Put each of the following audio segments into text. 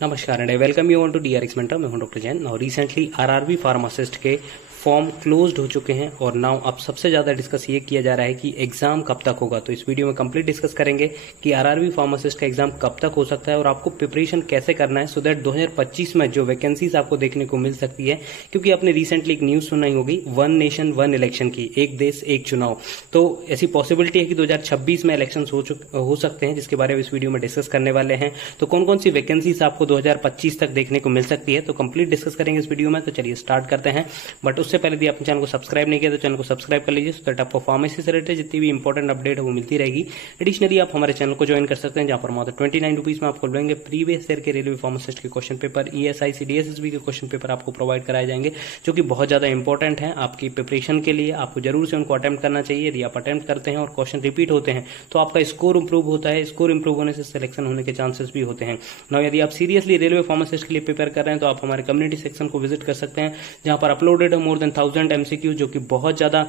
नमस्कार and I welcome you on to DRX mentor. मैं हूं डॉक्टर जैन। और रिसेंटली आरआरबी फार्मासिस्ट के फॉर्म क्लोज्ड हो चुके हैं और नाउ अब सबसे ज्यादा डिस्कस ये किया जा रहा है कि एग्जाम कब तक होगा। तो इस वीडियो में कंप्लीट डिस्कस करेंगे कि आरआरबी फार्मासिस्ट का एग्जाम कब तक हो सकता है और आपको प्रिपरेशन कैसे करना है सो दैट 2025 में जो वैकेंसीज आपको देखने को मिल सकती है। क्योंकि आपने रिसेंटली एक न्यूज सुनाई होगी, वन नेशन वन इलेक्शन की, एक देश एक चुनाव। तो ऐसी पॉसिबिलिटी है कि 2026 में इलेक्शन हो सकते हैं, जिसके बारे में इस वीडियो में डिस्कस करने वाले हैं। तो कौन कौन सी वैकेंसीज आपको 2025 तक देखने को मिल सकती है, तो कंप्लीट डिस्कस करेंगे इस वीडियो में। तो चलिए स्टार्ट करते हैं। बट उससे पहले यदि आपने चैनल को सब्सक्राइब नहीं किया तो चैनल को सब्सक्राइब कर लीजिए, सो दैट आपको फार्मेसी से रिलेटेड जितनी भी इंपॉर्टेंट अपडेट है वो मिलती रहेगी। एडिशनली आप हमारे चैनल को ज्वाइन कर सकते हैं, जहां पर मात्र 29 रुपीज में आपको मिलेंगे प्रीवियस ईयर के रेलवे फार्मासिस्ट के क्वेश्चन पेपर, ईएसआईसी डीएसएसबी के क्वेश्चन पेपर आपको प्रोवाइड कराए जाएंगे, जो कि बहुत ज्यादा इंपॉर्टेंट है आपकी प्रिपरेशन के लिए। आपको जरूर से उनको अटेम्प्ट करना चाहिए। यदि आप अटेम्प्ट करते हैं और क्वेश्चन रिपीट होते हैं तो आपका स्कोर इंप्रूव होता है। स्कोर इंप्रूव होने से सिलेक्शन होने के चांसेस भी होते हैं। नाउ यदि आप सीरियसली रेलवे फार्मासिस्ट के लिए प्रिपेयर कर रहे हैं तो आप हमारे कम्युनिटी सेक्शन को विजिट कर सकते हैं, जहां पर अपलोडेड है मोर देन 1000 एमसीक्यू, जो कि बहुत ज्यादा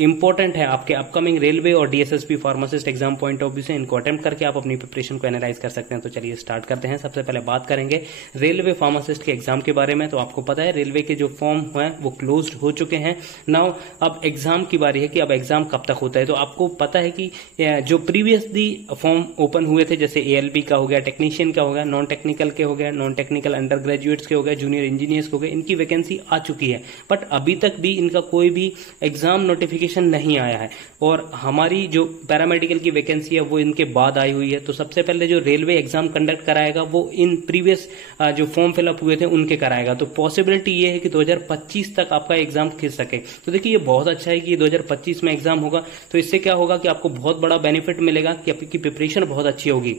इंपॉर्टेंट है आपके अपकमिंग रेलवे और DSSP pharmacist exam point of view से। इनको अटेम्प्ट करके आप अपनी प्रिपरेशन को एनालाइज कर सकते हैं। तो चलिए स्टार्ट करते हैं। सबसे पहले बात करेंगे रेलवे फार्मासिस्ट के एग्जाम के बारे में। तो आपको पता है रेलवे के जो फॉर्म है वो क्लोज्ड हो चुके हैं। नाउ अब एग्जाम की बारी है कि अब एग्जाम कब तक होता है। तो आपको पता है कि जो प्रीवियसली फॉर्म ओपन हुए थे, जैसे एएलबी का हो गया, टेक्नीशियन का हो गया, नॉन टेक्निकल के हो गया, नॉन टेक्निकल अंडर ग्रेजुएट्स के हो गए, जूनियर इंजीनियर्स के हो गए, इनकी वैकेंसी आ चुकी है। बट अभी तक भी इनका कोई भी एग्जाम नोटिफिकेशन नहीं आया है। और हमारी जो पैरामेडिकल की वैकेंसी है वो इनके बाद आई हुई है। तो सबसे पहले जो रेलवे एग्जाम कंडक्ट कराएगा वो इन प्रीवियस जो फॉर्म फिलअप हुए थे उनके कराएगा। तो पॉसिबिलिटी ये है कि 2025 तक आपका एग्जाम खिंच सके। तो देखिए ये बहुत अच्छा है कि 2025 में एग्जाम होगा। तो इससे क्या होगा कि आपको बहुत बड़ा बेनिफिट मिलेगा कि आपकी प्रिपरेशन बहुत अच्छी होगी।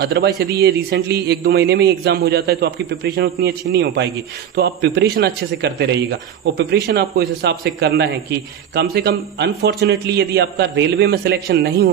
अदरवाइज यदि ये रिसेंटली 1-2 महीने में एग्जाम हो जाता है तो आपकी प्रिपरेशन उतनी अच्छी नहीं हो पाएगी। तो आप प्रिपरेशन अच्छे से करते रहिएगा। और प्रिपरेशन आपको इस हिसाब से करना है कि कम से कम अनफॉर्चुनेटली यदि आपका रेलवे में सिलेक्शन नहीं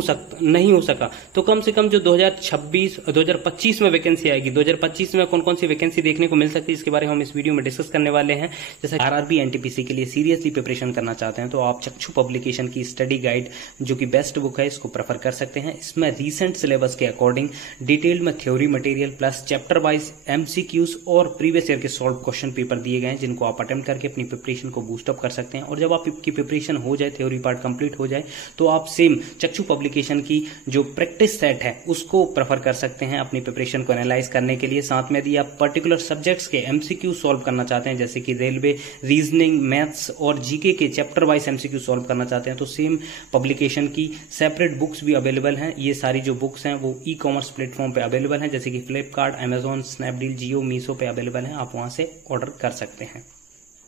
हो सका तो कम से कम जो 2025 में वैकेंसी आएगी, 2025 में कौन कौन सी वैकेंसी देखने को मिल सकती है, इसके बारे में हम इस वीडियो में डिस्कस करने वाले हैं। जैसे आरआरबी एनटीपीसी के लिए सीरियसली प्रिपरेशन करना चाहते हैं तो आप चक्षु पब्लिकेशन की स्टडी गाइड, जो कि बेस्ट बुक है, इसको प्रेफर कर सकते हैं। इसमें रिसेंट सिलेबस के अकॉर्डिंग डिटेल में theory material plus chapter wise MCQs और प्रीवियस ईयर के सॉल्व क्वेश्चन पेपर दिए गए हैं, जिनको आप अटेम्प्ट करके अपनी प्रिपरेशन को बूस्ट अप कर सकते हैं। और जब आपकी प्रिपरेशन हो जाए, थ्योरी पार्ट कंप्लीट हो जाए, तो आप सेम चक्षु पब्लिकेशन की जो प्रैक्टिस सेट है उसको प्रेफर कर सकते हैं अपनी प्रिपरेशन को एनालाइज करने के लिए। साथ में यदि आप पर्टिकुलर सब्जेक्ट्स के एमसीक्यू सॉल्व करना चाहते हैं, जैसे कि रेलवे, रीजनिंग, मैथ्स और जीके के चैप्टर वाइज एमसीक्यू सॉल्व करना चाहते हैं, तो सेम पब्लिकेशन की सेपरेट बुक्स भी अवेलेबल हैं। ये सारी जो बुक्स हैं वो ई कॉमर्स प्लेटफॉर्म पे अवेलेबल है, जैसे कि फ्लिपकार्ट, अमेजॉन, स्नैपडील, जियो, मीशो पे अवेलेबल है। आप वहां से ऑर्डर कर सकते हैं।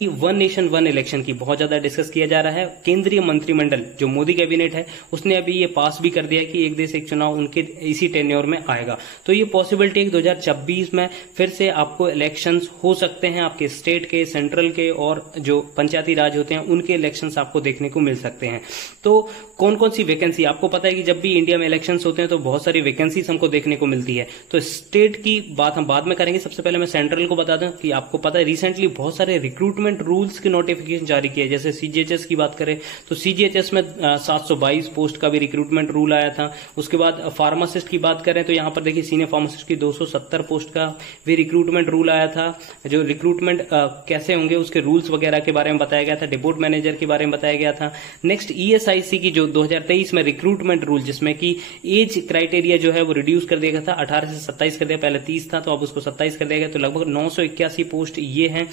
वन नेशन वन इलेक्शन की बहुत ज्यादा डिस्कस किया जा रहा है। केंद्रीय मंत्रिमंडल जो मोदी कैबिनेट है उसने अभी ये पास भी कर दिया कि एक देश एक चुनाव उनके इसी टेन्योर में आएगा। तो ये पॉसिबिलिटी है कि 2026 में फिर से आपको इलेक्शंस हो सकते हैं। आपके स्टेट के, सेंट्रल के और जो पंचायती राज होते हैं उनके इलेक्शंस आपको देखने को मिल सकते हैं। तो कौन कौन सी वैकेंसी, आपको पता है कि जब भी इंडिया में इलेक्शंस होते हैं तो बहुत सारी वैकेंसीज हमको देखने को मिलती है। तो स्टेट की बात हम बाद में करेंगे। सबसे पहले मैं सेंट्रल को बता दूं कि आपको पता है रिसेंटली बहुत सारे रिक्रूटमेंट रूल्स के नोटिफिकेशन जारी किए। जैसे सीजीएचएस की बात करें तो सीजीएचएस में 722 पोस्ट का भी रिक्रूटमेंट रूल आया था। उसके बाद फार्मासिस्ट की बात करें तो यहां पर देखिए सीनियर फार्मासिस्ट की 270 पोस्ट का भी रिक्रूटमेंट रूल आया था। जो रिक्रूटमेंट कैसे होंगे उसके रूल्स वगैरह के बारे में बताया गया था। डिपोट मैनेजर के बारे में बताया गया था। नेक्स्ट ईएसआईसी की जो 2023 में रिक्रूटमेंट रूल, जिसमें कि एज क्राइटेरिया जो है वो रिड्यूस कर दिया गया था, 18 से 27 कर दिया। पहले 30 था तो अब उसको 27 कर दिया गया। तो लगभग 981 पोस्ट ये हैं।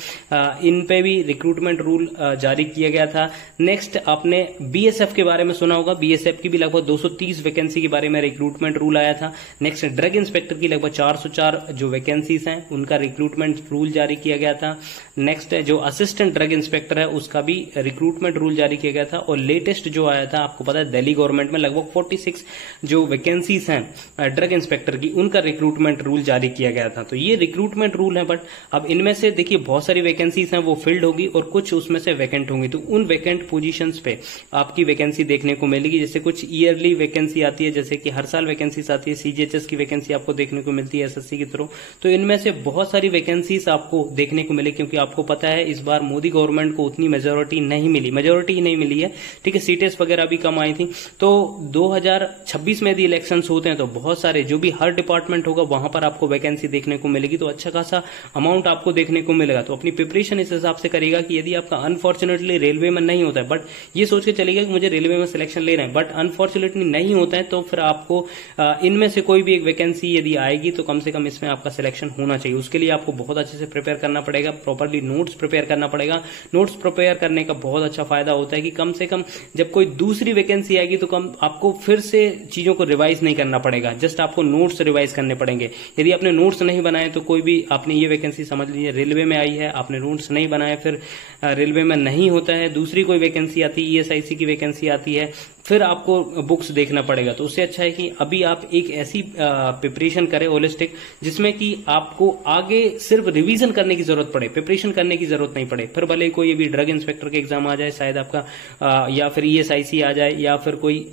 इन पे भी रिक्रूटमेंट रूल जारी किया गया था। नेक्स्ट आपने बीएसएफ के बारे में सुना होगा। बीएसएफ की भी लगभग 230 वैकेंसी के बारे में रिक्रूटमेंट रूल आया था। नेक्स्ट ड्रग इंस्पेक्टर की लगभग 404 जो वैकेंसीज हैं उनका रिक्रूटमेंट रूल जारी किया गया था। नेक्स्ट जो असिस्टेंट ड्रग इंस्पेक्टर है उसका भी रिक्रूटमेंट रूल जारी किया गया था। और लेटेस्ट जो आया था, आपको पता है दिल्ली गवर्नमेंट में लगभग 46 जो वैकेंसीज हैं ड्रग इंस्पेक्टर की, उनका रिक्रूटमेंट रूल जारी किया गया था। तो ये रिक्रूटमेंट रूल है। बट अब इनमें से देखिए बहुत सारी वैकेंसीज हैं वो फिल्ड होगी और कुछ उसमें से वैकेंट होंगी। तो उन वैकेंट पोजीशंस पे आपकी वैकेंसी देखने को मिलेगी। जैसे कुछ ईयरली वैकेंसी आती है, जैसे कि हर साल वैकेंसीज आती है, सीजीएचएस की वैकेंसी आपको देखने को मिलती है एसएससी के थ्रू। तो इनमें से बहुत सारी वैकेंसीज आपको देखने को मिले, क्योंकि आपको पता है इस बार मोदी गवर्नमेंट को उतनी मेजोरिटी नहीं मिली है, ठीक है, सीटें वगैरह भी कम आई थी। तो 2026 में यदि इलेक्शंस होते हैं तो बहुत सारे जो भी हर डिपार्टमेंट होगा वहां पर आपको वैकेंसी देखने को मिलेगी। तो अच्छा खासा अमाउंट आपको देखने को मिलेगा। तो अपनी प्रिपरेशन इस हिसाब से करेगा कि यदि आपका अनफॉर्चुनेटली रेलवे में नहीं होता है, बट ये सोच के चलेगा कि मुझे रेलवे में सिलेक्शन ले रहे हैं, बट अनफॉर्चुनेटली नहीं होता है, तो फिर आपको इनमें से कोई भी एक वैकेंसी यदि आएगी तो कम से कम इसमें आपका सिलेक्शन होना चाहिए। उसके लिए आपको बहुत अच्छे से प्रिपेयर करना पड़ेगा, प्रॉपरली नोट्स प्रिपेयर करना पड़ेगा। नोट्स प्रिपेयर करने का बहुत अच्छा फायदा होता है कि कम से कम जब कोई दूसरी वैकेंसी आएगी तो कम आपको फिर से चीजों को रिवाइज नहीं करना पड़ेगा, जस्ट आपको नोट्स रिवाइज करने पड़ेंगे। यदि आपने नोट्स नहीं बनाए तो कोई भी, आपने ये वैकेंसी समझ लीजिए रेलवे में आई है, आपने नोट्स नहीं बनाए, फिर रेलवे में नहीं होता है, दूसरी कोई वैकेंसी आती है, ईएसआईसी की वैकेंसी आती है, फिर आपको बुक्स देखना पड़ेगा। तो उससे अच्छा है कि अभी आप एक ऐसी प्रिपरेशन करें होलिस्टिक, जिसमें कि आपको आगे सिर्फ रिवीजन करने की जरूरत पड़े, प्रिपरेशन करने की जरूरत नहीं पड़े। फिर भले कोई भी ड्रग इंस्पेक्टर के एग्जाम आ जाए शायद आपका, या फिर ईएसआईसी आ जाए, या फिर कोई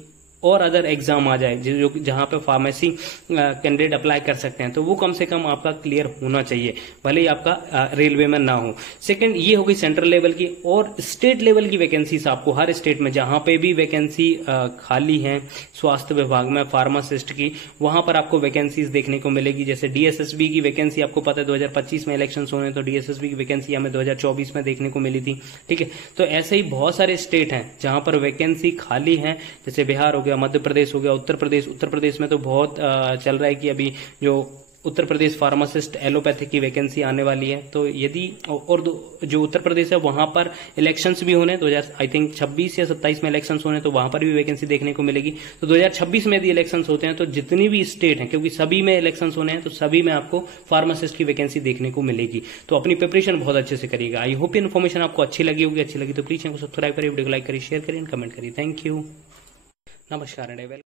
और अदर एग्जाम आ जाए जो जहां पे फार्मेसी कैंडिडेट अप्लाई कर सकते हैं, तो वो कम से कम आपका क्लियर होना चाहिए, भले ही आपका रेलवे में ना हो। सेकंड, ये हो गई सेंट्रल लेवल की। और स्टेट लेवल की वैकेंसीज आपको हर स्टेट में जहां पे भी वैकेंसी खाली है स्वास्थ्य विभाग में फार्मासिस्ट की, वहां पर आपको वैकेंसीज देखने को मिलेगी। जैसे डीएसएसबी की वैकेंसी आपको पता है 2025 में इलेक्शन होने, तो डीएसएसबी की वैकेंसी हमें 2024 में देखने को मिली थी, ठीक है। तो ऐसे ही बहुत सारे स्टेट हैं जहां पर वैकेंसी खाली है, जैसे बिहार हो गया, मध्य प्रदेश हो गया, उत्तर प्रदेश में तो बहुत चल रहा है कि अभी जो उत्तर प्रदेश फार्मासिस्ट एलोपैथिक की वैकेंसी आने वाली है। तो यदि और जो उत्तर प्रदेश है वहां पर इलेक्शंस भी होने, 2026 या 27 में इलेक्शंस होने, तो वहां पर भी वैकेंसी देखने को मिलेगी। तो 2026 में यदि इलेक्शंस होते हैं तो जितनी भी स्टेट हैं, क्योंकि सभी में इलेक्शंस होने हैं, तो सभी में आपको फार्मासिस्ट की वैकेंसी देखने को मिलेगी। तो अपनी प्रिपरेशन बहुत अच्छे से करिएगा। आई होप ये इन्फॉर्मेशन आपको अच्छी लगी होगी। अच्छी लगी तो प्लीज चैनल को सब्सक्राइब करिए, वीडियो को लाइक करिए, शेयर करिए, कमेंट करिए। थैंक यू, नमस्कार।